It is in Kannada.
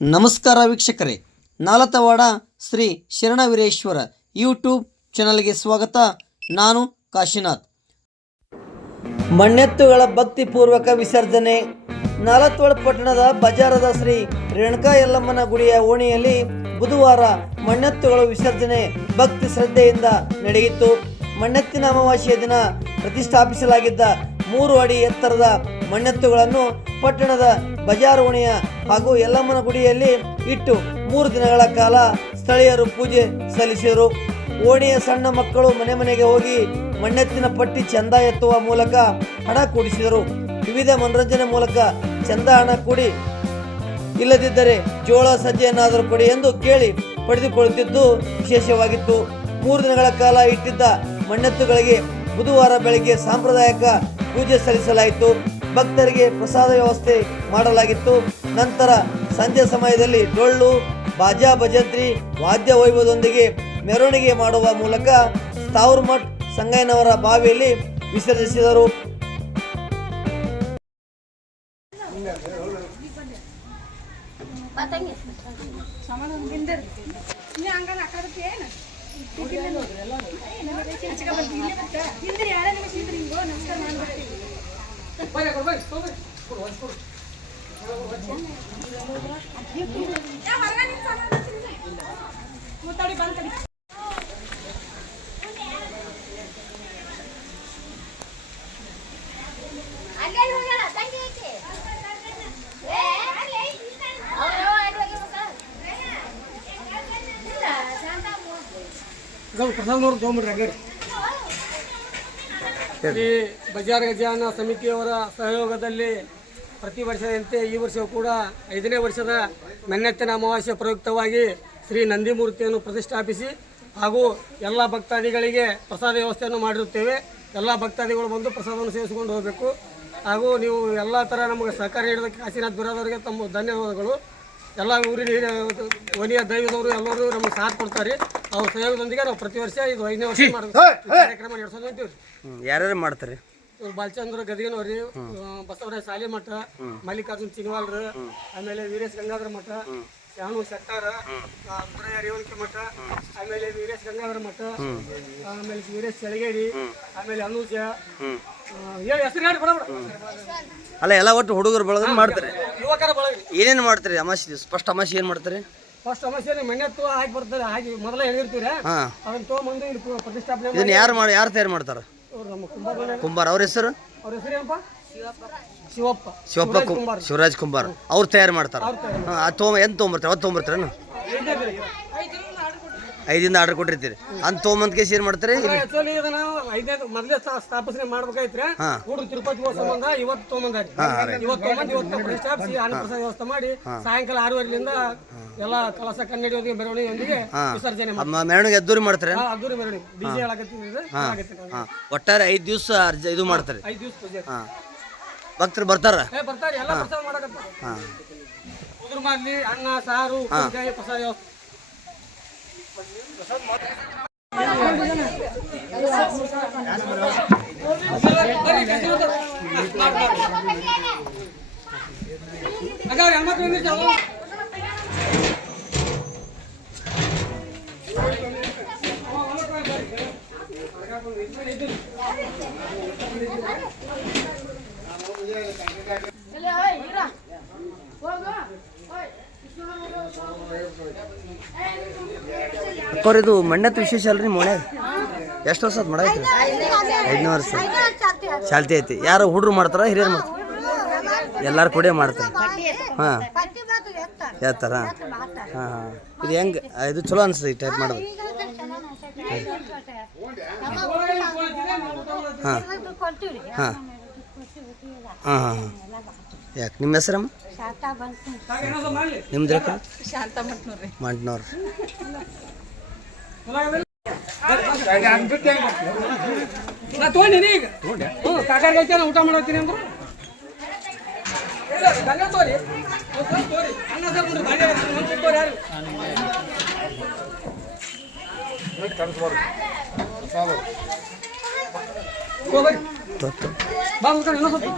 ನಮಸ್ಕಾರ ವೀಕ್ಷಕರೇ. ನಾಲತವಾಡ ಶ್ರೀ ಶರಣವೀರೇಶ್ವರ ಯೂಟ್ಯೂಬ್ ಚಾನಲ್ಗೆ ಸ್ವಾಗತ. ನಾನು ಕಾಶಿನಾಥ್. ಮಣ್ಣೆತ್ತುಗಳ ಭಕ್ತಿಪೂರ್ವಕ ವಿಸರ್ಜನೆ. ನಾಲತ್ವಾಡ ಪಟ್ಟಣದ ಬಜಾರದ ಶ್ರೀ ರೇಣುಕಾ ಯಲ್ಲಮ್ಮನ ಗುಡಿಯ ಓಣಿಯಲ್ಲಿ ಬುಧವಾರ ಮಣ್ಣೆತ್ತುಗಳ ವಿಸರ್ಜನೆ ಭಕ್ತಿ ಶ್ರದ್ಧೆಯಿಂದ ನಡೆಯಿತು. ಮಣ್ಣೆತ್ತಿನ ಅಮಾವಾಸ್ಯ ದಿನ ಪ್ರತಿಷ್ಠಾಪಿಸಲಾಗಿದ್ದ ಮೂರು ಅಡಿ ಎತ್ತರದ ಮಣ್ಣೆತ್ತುಗಳನ್ನು ಪಟ್ಟಣದ ಬಜಾರ್ ಓಣೆಯ ಹಾಗೂ ಯಲ್ಲಮ್ಮನ ಗುಡಿಯಲ್ಲಿ ಇಟ್ಟು ಮೂರು ದಿನಗಳ ಕಾಲ ಸ್ಥಳೀಯರು ಪೂಜೆ ಸಲ್ಲಿಸಿದರು. ಓಣಿಯ ಸಣ್ಣ ಮಕ್ಕಳು ಮನೆ ಮನೆಗೆ ಹೋಗಿ ಮಣ್ಣೆತ್ತಿನ ಪಟ್ಟಿ ಚಂದ ಎತ್ತುವ ಮೂಲಕ ಹಣ ಕೂಡಿಸಿದರು. ವಿವಿಧ ಮನರಂಜನೆ ಮೂಲಕ ಚಂದ ಹಣ ಕೂಡಿ ಇಲ್ಲದಿದ್ದರೆ ಜೋಳ ಸಜ್ಜೆಯನ್ನಾದರೂ ಕೊಡಿ ಎಂದು ಕೇಳಿ ಪಡೆದುಕೊಳ್ಳುತ್ತಿದ್ದು ವಿಶೇಷವಾಗಿತ್ತು. ಮೂರು ದಿನಗಳ ಕಾಲ ಇಟ್ಟಿದ್ದ ಮಣ್ಣೆತ್ತುಗಳಿಗೆ ಬುಧವಾರ ಬೆಳಗ್ಗೆ ಸಾಂಪ್ರದಾಯಿಕ ಪೂಜೆ ಸಲ್ಲಿಸಲಾಯಿತು. ಭಕ್ತರಿಗೆ ಪ್ರಸಾದ ವ್ಯವಸ್ಥೆ ಮಾಡಲಾಗಿತ್ತು. ನಂತರ ಸಂಜೆ ಸಮಯದಲ್ಲಿ ಡೊಳ್ಳು, ಬಾಜಾ ಭಜಂತ್ರಿ, ವಾದ್ಯ ವೈಭವದೊಂದಿಗೆ ಮೆರವಣಿಗೆ ಮಾಡುವ ಮೂಲಕ ತಾವರ್ಮಠ್ ಸಂಗಯ್ಯನವರ ಬಾವಿಯಲ್ಲಿ ವಿಸರ್ಜಿಸಿದರು. ಸಾಮಾನು ಮಾಡ್ಬಿಡ್ತೀವಿ ಮುತ್ತಾಡಿ ಬಂದ್ ಶ್ರೀ ಬಜಾರ್ ಗಜಾನ ಸಮಿತಿಯವರ ಸಹಯೋಗದಲ್ಲಿ ಪ್ರತಿ ವರ್ಷದಂತೆ ಈ ವರ್ಷವೂ ಕೂಡ ಐದನೇ ವರ್ಷದ ಮೆನ್ನೆತ್ತಿನ ಅಮಾವಾಸ್ಯ ಪ್ರಯುಕ್ತವಾಗಿ ಶ್ರೀ ನಂದಿಮೂರ್ತಿಯನ್ನು ಪ್ರತಿಷ್ಠಾಪಿಸಿ ಹಾಗೂ ಎಲ್ಲ ಭಕ್ತಾದಿಗಳಿಗೆ ಪ್ರಸಾದ ವ್ಯವಸ್ಥೆಯನ್ನು ಮಾಡಿರುತ್ತೇವೆ. ಎಲ್ಲ ಭಕ್ತಾದಿಗಳು ಬಂದು ಪ್ರಸಾದವನ್ನು ಸೇವಿಸಿಕೊಂಡು ಹೋಗಬೇಕು. ಹಾಗೂ ನೀವು ಎಲ್ಲ ಥರ ನಮಗೆ ಸಹಕಾರ ನೀಡೋದಕ್ಕೆ ಕಾಶಿನಾಥ್ ಬಿರಾದವರಿಗೆ ತಮ್ಮ ಧನ್ಯವಾದಗಳು. ಎಲ್ಲ ಊರಿನ ಹಿರಿಯ ವನಿಯ ದೈವದವರು ಎಲ್ಲರೂ ನಮ್ಗೆ ಸಾಥ್ ಕೊಡ್ತಾರೆ. ಅವ್ರ ಸಹಯೋಗದೊಂದಿಗೆ ನಾವು ಪ್ರತಿ ವರ್ಷ ಇದು ಐದನೇ ವರ್ಷ ಮಾಡೋದು ಕಾರ್ಯಕ್ರಮ ನಡೆಸೋದು ಅಂತೀವಿ ಯಾರ್ಯಾರು ಮಾಡ್ತಾರೆ? ಇವ್ರು ಬಾಲಚಂದ್ರ ಗದಗಿನವ್ರಿ ಬಸವರಾಜ ಸಾಲಿ ಮಠ ಮಲ್ಲಿಕಾರ್ಜುನ್ ಚಿನ್ವಾಲ್ರು ಆಮೇಲೆ ವೀರೇಶ್ ಗಂಗಾಧರ ಮಠ ಶಾನು ಶೆಟ್ಟಾರ ಮುರಯ್ಯ ರೇವಣಿಕೆ ಮಠ ಆಮೇಲೆ ವೀರೇಶ್ ಗಂಗಾಧರ ಮಠ ಆಮೇಲೆ ವೀರೇಶ್ ಚಳಗೇರಿ ಆಮೇಲೆ ಅನುಜ. ಹೆಸರು ಹೇಳಿ ಬಡ ಅಲ್ಲ ಎಲ್ಲ ಒಟ್ಟು ಹುಡುಗರು ಬಳದ್ರೆ ಮಾಡ್ತಾರೆ? ಯುವಕರ ಬಳಗ ಏನೇನು ಮಾಡ್ತಾರೆ ಅಮಾಸಿ ಫಸ್ಟ್ ಅಮಾಸಿ ಏನು ಮಾಡ್ತಾರೆ? ಫಸ್ಟ್ ಸಮಸ್ಯೆ ಮಣ್ಣೆತ್ತು ಹಾಕಿ ಬರ್ತಾರೆ ಹಾಕಿ ಮೊದಲೇ ಹೇಳಿರ್ತೀವಿ ಹಾಂ. ಅದನ್ನ ತೊಗೊಂಬಂದು ಇಲ್ಲಿ ಪ್ರತಿಷ್ಠಾಪನೆ ಇದನ್ನ ಯಾರು ಮಾಡಿ ಯಾರು ತಯಾರು ಮಾಡ್ತಾರೆ? ಅವ್ರು ನಮ್ಮ ಕುಂಬಾರ. ಕುಂಬಾರ್. ಅವ್ರ ಹೆಸರು? ಅವ್ರ ಹೆಸರು ಏನಪ್ಪ? ಶಿವಪ್ಪ. ಶಿವಪ್ಪ. ಶಿವರಾಜ್ ಕುಂ ಕುಂಬಾರ್. ಶಿವರಾಜ್ ಕುಂಬಾರ್. ಅವ್ರು ತಯಾರು ಮಾಡ್ತಾರೆ. ಅದು ತೊಗೊಂಬ ಎಂತ ತೊಗೊಂಬರ್ತಾರೆ ತೊಗೊಂಬರ್ತಾರೇನು ಐದಿಂದ ಆರ್ಡರ್ ಕೊಟ್ಟಿರ್ತೀರಿ. ಅಂತ ತೊಗೊಂಬಂದ್ ಕೇಸ್ ಏನು ಮಾಡ್ತಾರೆ ಆಕ್ಚುಲಿ ಇದನ್ನ ಐದನೇ ಮೊದಲೇ ಸ್ಥಾ- ಸ್ಥಾಪನೆ ಮಾಡ್ಬೇಕಾಯ್ತ್ರಿ ಹಾ. ಹುಡುಗ ತಿರುಪತಿ ಹೋಗೋ ಸಂಬಂಧ ಇವತ್ತು ತೊಗೊಂಬಂದಾರಿ ಇವತ್ತು ತೊಗೊಂಬಂದು ಇವತ್ತು ಪ್ರತಿಷ್ಠಾಪಿಸಿ ಅನ್ನಪ್ರಸಾದ ವ್ಯವಸ್ಥೆ ಮಾಡಿ ಸಾಯಂಕಾಲ ಆರೂವರೆಲಿಂದ ಎಲ್ಲ ಕಳಸ ಕನ್ನಡಿಯೊಂದಿಗೆ ಮೆರವಣಿಗೆಯೊಂದಿಗೆ ವಿಸರ್ಜನೆ ಮೆರವಣಿಗೆ ಅದ್ದೂರಿ ಮಾಡ್ತಾರೆ ಅದ್ದೂರಿ ಮೆರವಣಿಗೆ. ಡಿಜೆ ಒಟ್ಟಾರೆ ಐದ್ ದಿವಸ ಅರ್ಜ ಇದು ಮಾಡ್ತಾರೆ. ಐದು ದಿವಸ ಭಕ್ತರು ಬರ್ತಾರ. ಏ ಬರ್ತಾರೆ ಎಲ್ಲ ಪ್ರಸಾದ ಮಾಡಕತ್ತಾರೆ ಹಾಂ. ಅಕ್ಕವ್ರ ಇದು ಮಣ್ಣತ್ತು ವಿಶೇಷ ಅಲ್ರಿ ಮೊಳೆ? ಎಷ್ಟು ವರ್ಷ ಆತ್ ಮಾಡೈತ್ರಿ ಐದನೇ ವರ್ಷ. ಚಾಲ್ತಿ ಐತಿ. ಯಾರು ಹುಡ್ರು ಮಾಡ್ತಾರ ಹಿರಿಯರು ಮಾಡ್ತಾರ? ಎಲ್ಲಾರು ಕೂಡ ಮಾಡ್ತಾರೆ. ಹಾಂ. ಹೇಳ್ತಾರ? ಹಾಂ ಹಾಂ. ಇದು ಹೆಂಗೆ ಇದು ಚಲೋ ಅನ್ಸುತ್ತೆ ಈ ಟೈಪ್ ಮಾಡೋದು. ಹಾಂ. ಹಾಂ. ಹಾಂ ಹಾಂ ಯಾಕೆ ನಿಮ್ಮ ಹೆಸರಮ್ಮ? ನಿಮ್ದು ಮಂಟ್ನವ್ರು ನಾ ತೊಗೊಂಡಿನಿ ಈಗ ಹ್ಞೂ ಕಾಕಾರಿಗೆ ಐತೆ ಊಟ ಮಾಡತ್ತೀನಿ ಅಂದ್ರು ಇಲ್ಲ, ಗಂಗ ತೋರಿ ಒಂದ್ ಸ್ವಲ್ಪ ತೋರಿ ಅನ್ನ ಸಾರು ನೋಡ್ರಿ ಬಾಳೆ ಒಂದ್ ಸ್ವಲ್ಪ ತೋರಿ ಯಾರು ಹೋಗ್ರಿ ತೊತ್ತು ಬಾ ಮುಖ ಇನ್ನೊಂದ್ ಸ್ವಲ್ಪ